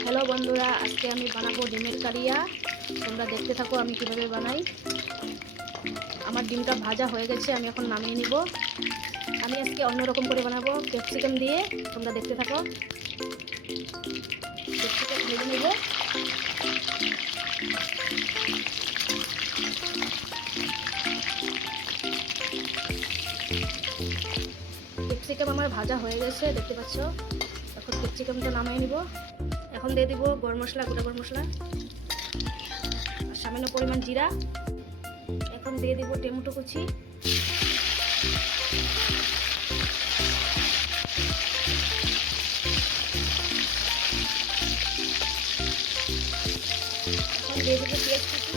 Hello বন্ধুরা, আজকে আমি বানাবো ডিমের কালিয়া। তোমরা দেখতে থাকো আমি কিভাবে বানাই। আমার ডিমটা ভাজা হয়ে গেছে, আমি এখন নামিয়ে নিব। আমি আজকে অন্যরকম করে বানাবো, ক্যাপসিকাম দিয়ে। তোমরা দেখতে থাকো। ক্যাপসিকাম ভেজে নেব। ক্যাপসিকাম আমার ভাজা হয়ে গেছে, দেখতে পাচ্ছ। এখন ক্যাপসিকামটা নামিয়ে নিব। এখন দিয়ে দিব গরম মশলা, গোটা গরম মশলা আর সামান্য পরিমাণ জিরা। এখন দিয়ে দিব টমেটো কুচি, এখন দিয়ে দিব পেঁয়াজ কুচি,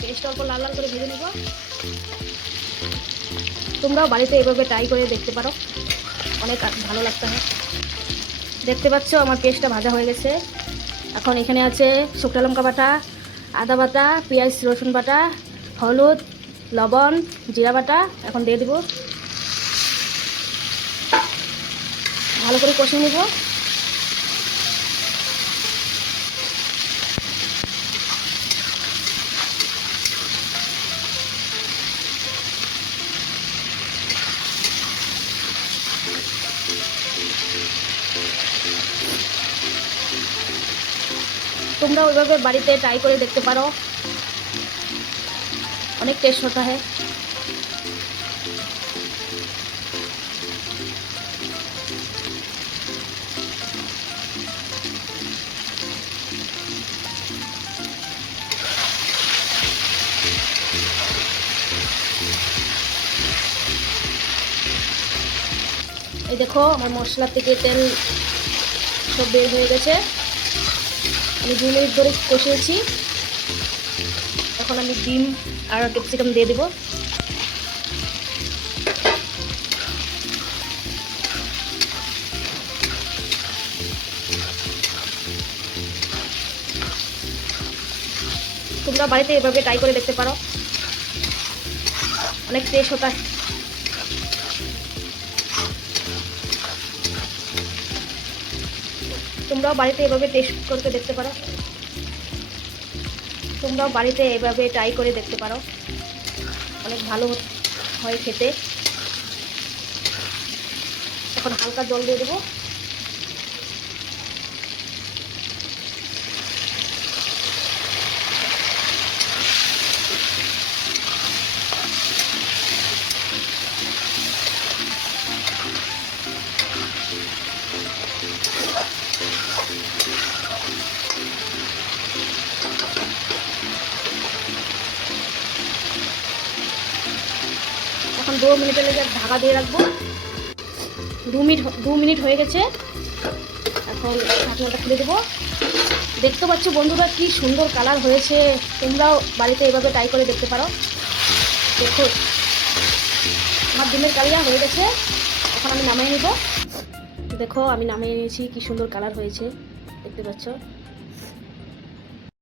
পেঁয়াজটা অল্প লাল লাল করে ভেজে নেব। তোমরাও বাড়িতে এভাবে ট্রাই করে দেখতে পারো, অনেক ভালো লাগতে হয়। দেখতে পাচ্ছ আমার পেস্টটা ভাজা হয়ে গেছে। এখন এখানে আছে শুকনো লঙ্কা বাটা, আদা বাটা, পেঁয়াজ রসুন বাটা, হলুদ, লবণ, জিরা বাটা। এখন দিয়ে দেব, ভালো করে কষিয়ে নেব। তোমরা ওইভাবে বাড়িতে ট্রাই করে দেখতে পারো, অনেক টেস্ট হতা হয়। এই দেখো আমার মশলা থেকে তেল সব বের হয়ে গেছে। আমি 2 মিনিট ধরে কষিয়েছি। এখন আমি ডিম আর ক্যাপসিকাম দিয়ে দেব। তোমরা বাড়িতে এভাবে ট্রাই করে দেখতে পারো, অনেক টেস্ট হতা है। তোমরাও বাড়িতে এভাবে টেস্ট করতে দেখতে পারো, তোমরাও বাড়িতে এভাবে ট্রাই করে দেখতে পারো, অনেক ভালো হয় খেতে। এখন হালকা জল দিয়ে দেবো। এখন 2 মিনিটের লেগে ঢাকা দিয়ে রাখবো। 2 মিনিট হয়ে গেছে। এখন ঢাকনাটা খুলে দেবো। দেখতে পাচ্ছ বন্ধুরা কি সুন্দর কালার হয়েছে। তোমরাও বাড়িতে এভাবে ট্রাই করে দেখতে পারো। দেখো আমার ডিমের কালিয়া হয়ে গেছে। এখন আমি নামিয়ে নিব। দেখো আমি নামিয়ে নিয়েছি, কি সুন্দর কালার হয়েছে দেখতে পাচ্ছ।